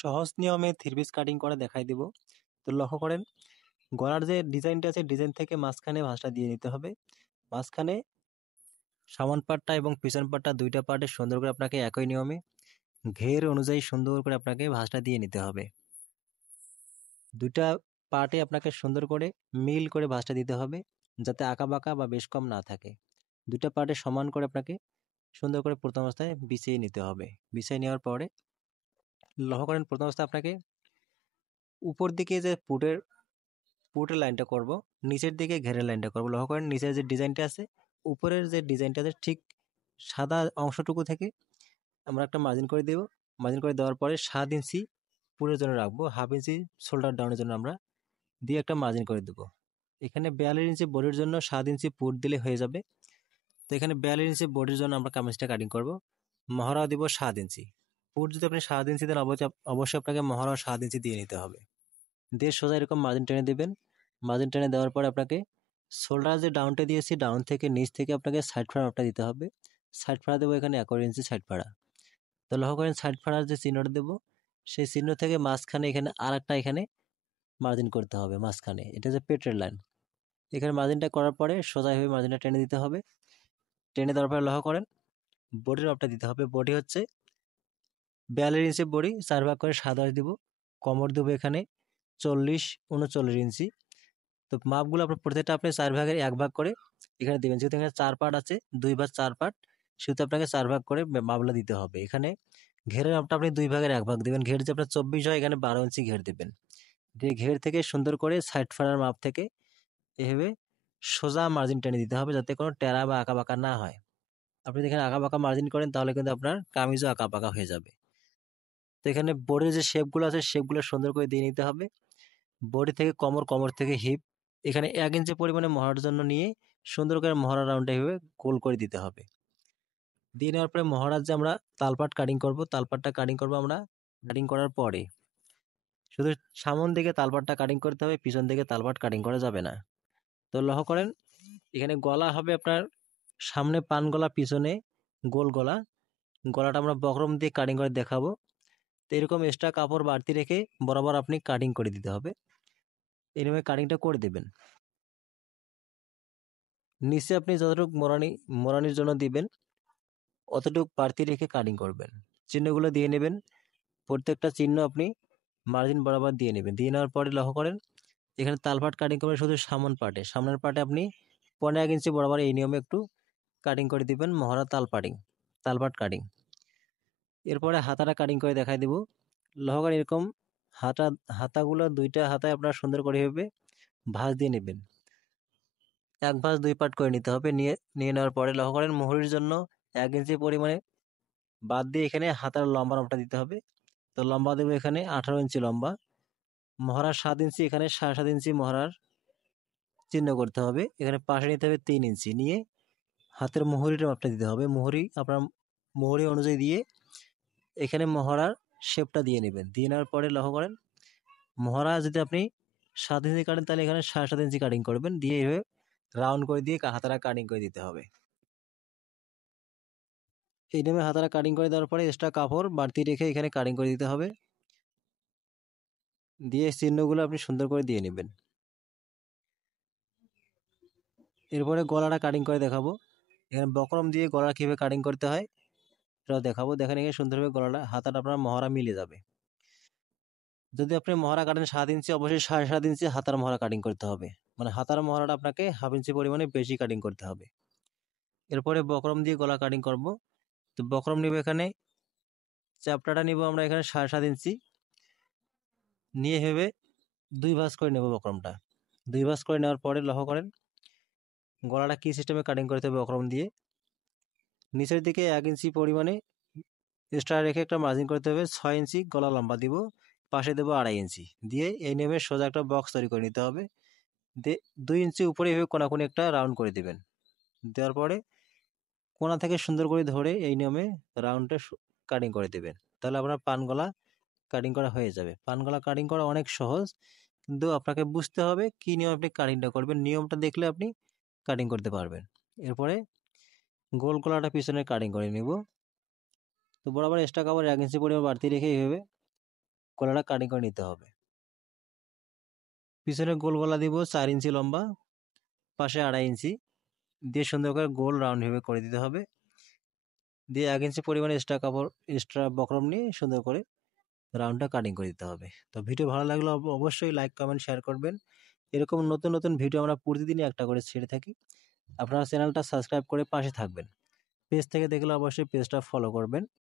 সহজ নিয়মে three piece cutting করে দেখাই দিব। তো লক্ষ্য করেন, গলার যে ডিজাইনটা আছে ডিজাইন থেকে মাঝখানে ভাঁজটা দিয়ে নিতে হবে। মাঝখানে সামন পাটটা এবং পিছন পাটটা দুইটা পার্টে সুন্দর করে আপনাকে একই নিয়মে ঘের অনুযায়ী সুন্দর করে আপনাকে ভাঁজটা দিয়ে নিতে হবে। দুইটা পার্টে আপনাকে সুন্দর করে মিল করে ভাঁজটা দিতে হবে, যাতে আঁকা বাঁকা বা বেশ কম না থাকে। দুইটা পার্টে সমান করে আপনাকে সুন্দর করে প্রথম অবস্থায় বিছিয়ে নিতে হবে। বিছিয়ে নেওয়ার পরে লক্ষ্য করেন, প্রথম অবস্থায় আপনাকে উপর দিকে যে পুটের লাইনটা করব, নিচের দিকে ঘেরের লাইনটা করব। লক্ষ্য করেন, নিচের যে ডিজাইনটা আছে, উপরের যে ডিজাইনটা আছে ঠিক সাদা অংশটুকু থেকে আমরা একটা মার্জিন করে দেব। মার্জিন করে দেওয়ার পরে 7 ইঞ্চি পুরের জন্য রাখবো, হাফ ইঞ্চি শোল্ডার ডাউনের জন্য আমরা দিয়ে একটা মার্জিন করে দেবো। এখানে 42 ইঞ্চি বডির জন্য 7 ইঞ্চি পুট দিলে হয়ে যাবে। তো এখানে 42 ইঞ্চি বডির জন্য আমরা কামিজটা কাটিং করব। মহড়া দিব 7 ইঞ্চি। পুট যদি আপনি 7 ইঞ্চি দেন, অবশ্যই আপনাকে মহড়া 7 ইঞ্চি দিয়ে নিতে হবে। দিয়ে সোজা এরকম মার্জিন টেনে দেবেন। মার্জিন টেনে দেওয়ার পরে আপনাকে শোল্ডার যে ডাউনটা দিয়েছি, ডাউন থেকে নিচ থেকে আপনাকে সাইড ফাড়া মাপটা দিতে হবে। সাইড ফাড়া দেবো এখানে 1/4 ইঞ্চি সাইড ফাড়া। তো লক্ষ্য করেন, সাইড ফাড়ার যে চিহ্নটা দেবো, সেই চিহ্ন থেকে মাঝখানে এখানে আর একটা এখানে মার্জিন করতে হবে। মাঝখানে এটা যে পেটের লাইন, এখানে মার্জিনটা করার পরে সোজা হয়ে মার্জিনটা টেনে দিতে হবে। টেনে দেওয়ার পরে লক্ষ্য করেন, বডির মাপটা দিতে হবে। বডি হচ্ছে 42 ইঞ্চি বডি, 4 ভাগ করে 27 দিব। কোমর দেবো এখানে 40-39 ইঞ্চি। তো মাপগুলো আপনার প্রত্যেকটা আপনি 4 ভাগের 1 ভাগ করে এখানে দিবেন। যেহেতু এখানে 4 পার্ট আছে, 2 ভাগ 4 পার্ট, সেহেতু আপনাকে 4 ভাগ করে মাপগুলো দিতে হবে। এখানে ঘেরের মাপটা আপনি 2 ভাগের 1 ভাগ দিবেন। ঘের যে আপনার 24 হয়, এখানে 12 ইঞ্চি ঘের দিবেন। দিয়ে ঘের থেকে সুন্দর করে সাইড ফাড়ার মাপ থেকে এভাবে সোজা মার্জিন টেনে দিতে হবে, যাতে কোনো টেরা বা আঁকা বাঁকা না হয়। আপনি এখানে আঁকা বাঁকা মার্জিন করেন, তাহলে কিন্তু আপনার কামিজও আঁকা বাঁকা হয়ে যাবে। তো এখানে বডির যে শেপগুলো আছে, শেপগুলো সুন্দর করে দিয়ে নিতে হবে। বডি থেকে কোমর, কোমর থেকে হিপ, এখানে 1 ইঞ্চি পরিমাণে মহড়ার জন্য নিয়ে সুন্দর করে মহড়া রাউন্ডটা এভাবে গোল করে দিতে হবে। দিয়ে নেওয়ার পরে মহড়ার যে আমরা তালপাট কাটিং করব, তালপাটটা কাটিং করব আমরা কাটিং করার পরে। শুধু সামন দিকে তালপাটটা কাটিং করতে হবে, পিছন দিকে তালপাট কাটিং করা যাবে না। তো লক্ষ্য করেন, এখানে গলা হবে আপনার সামনে পান গলা, পিছনে গোল গলা। গলাটা আমরা বক্রম দিয়ে কাটিং করে দেখাবো। তো এরকম এক্সট্রা কাপড় বাড়তি রেখে বরাবর আপনি কাটিং করে দিতে হবে। এরকম কাটিংটা করে দেবেন। নিচে আপনি যতটুকু মোড়ানির জন্য দিবেন, অতটুকু বাড়তি রেখে কাটিং করবেন। চিহ্নগুলো দিয়ে নেবেন। প্রত্যেকটা চিহ্ন আপনি মার্জিন বরাবর দিয়ে নেবেন। দিয়ে নেওয়ার পরে লক্ষ্য করেন, এখানে তালপাট কাটিং করবেন শুধু সামনের পার্টে আপনি 15 ইঞ্চি বরাবর এই নিয়মে একটু কাটিং করে দিবেন। মহড়া তালপাট কাটিং। এরপরে হাতাটা কাটিং করে দেখাই দিব। লক্ষ্য করেন, এরকম হাতাগুলো দুইটা হাতায় আপনার সুন্দর করে হবে ভাঁজ দিয়ে নেবেন। 1 ভাঁজ 2 পার্ট করে নিতে হবে। নিয়ে নেওয়ার পরে লক্ষ্য করেন, মুহুরির জন্য 1 ইঞ্চি পরিমাণে বাদ দিয়ে এখানে হাতার লম্বা মাপটা দিতে হবে। তো লম্বা দেবো এখানে 18 ইঞ্চি লম্বা। মহড়ার 7 ইঞ্চি, এখানে 7.5 ইঞ্চি মহড়ার চিহ্ন করতে হবে। এখানে পাশে নিতে হবে 3 ইঞ্চি। নিয়ে হাতের মুহুরির মাপটা দিতে হবে। আপনার মুহুরি অনুযায়ী দিয়ে এখানে মহড়ার শেপটা দিয়ে নেবেন। দিয়ে নেওয়ার পরে লক্ষ্য করেন, মহড়া যদি আপনি 7 ইঞ্চি কাটেন, তাহলে এখানে 7.5 ইঞ্চি কাটিং করবেন। দিয়ে এভাবে রাউন্ড করে দিয়ে হাতারা কাটিং করে দিতে হবে। এই নিয়মে হাতারা কাটিং করে দেওয়ার পরে এক্সট্রা কাপড় বাড়তি রেখে এখানে কাটিং করে দিতে হবে। দিয়ে চিহ্নগুলো আপনি সুন্দর করে দিয়ে নেবেন। এরপরে গলাটা কাটিং করে দেখাবো। এখানে বক্রম দিয়ে গলা কিভাবে কাটিং করতে হয় সেটাও দেখাবো। দেখেন, এখানে সুন্দরভাবে গলাটা হাতাটা আপনার মহড়া মিলে যাবে। যদি আপনি মহড়া কাটেন 7 ইঞ্চি, অবশ্যই 7.5 ইঞ্চি হাতার মহড়া কাটিং করতে হবে। মানে হাতার মহড়াটা আপনাকে হাফ ইঞ্চি পরিমাণে বেশি কাটিং করতে হবে। এরপরে বক্রম দিয়ে গলা কাটিং করব। তো বক্রম নিব, এখানে চ্যাপটাটা নিব আমরা এখানে 7.5 ইঞ্চি নিয়ে ভেবে 2 ভাঁজ করে নেব বক্রমটা। 2 ভাঁজ করে নেওয়ার পরে লক্ষ্য করেন, গলাটা কি সিস্টেমে কাটিং করতে হবে। বক্রম দিয়ে নিচের দিকে 1 ইঞ্চি পরিমাণে এক্সট্রা রেখে একটা মার্জিন করতে হবে। 6 ইঞ্চি গলা লম্বা দিব, পাশে দেবো 2.5 ইঞ্চি। দিয়ে এই নেমে সোজা একটা বক্স তৈরি করে নিতে হবে। দিয়ে 2 ইঞ্চি উপরে এভাবে কোনাকুনি একটা রাউন্ড করে দিবেন। দেওয়ার পরে কোনা থেকে সুন্দর করে ধরে এই নিয়মে রাউন্ডটা কাটিং করে দেবেন। তাহলে আপনার পান গলা কাটিং করা হয়ে যাবে। পান গলা কাটিং করা অনেক সহজ, কিন্তু আপনাকে বুঝতে হবে কি নিয়ম আপনি কাটিংটা করবেন। নিয়মটা দেখলে আপনি কাটিং করতে পারবেন। এরপরে গোল গলাটা পিছনে কাটিং করে নিব। তো বরাবর এক্সট্রা কাপড় 1 ইঞ্চি পরিমাণ বাড়তি রেখে এইভাবে গলাটা কাটিং করে নিতে হবে। পিছনে গোল গলা দিব 4 ইঞ্চি লম্বা, পাশে 2.5 ইঞ্চি দিয়ে সুন্দর করে গোল রাউন্ড ভাবে করে দিতে হবে। দিয়ে 1 ইঞ্চি পরিমাণে এক্সট্রা বক্রম নিয়ে সুন্দর করে রাউন্ডটা কাটিং করে দিতে হবে। তো ভিডিও ভালো লাগলে অবশ্যই লাইক, কমেন্ট, শেয়ার করবেন। এরকম নতুন নতুন ভিডিও আমরা প্রতিদিনই একটা করে ছেড়ে থাকি। আপনারা চ্যানেলটা সাবস্ক্রাইব করে পাশে থাকবেন। পেজ থেকে দেখলে অবশ্যই পেজটা ফলো করবেন।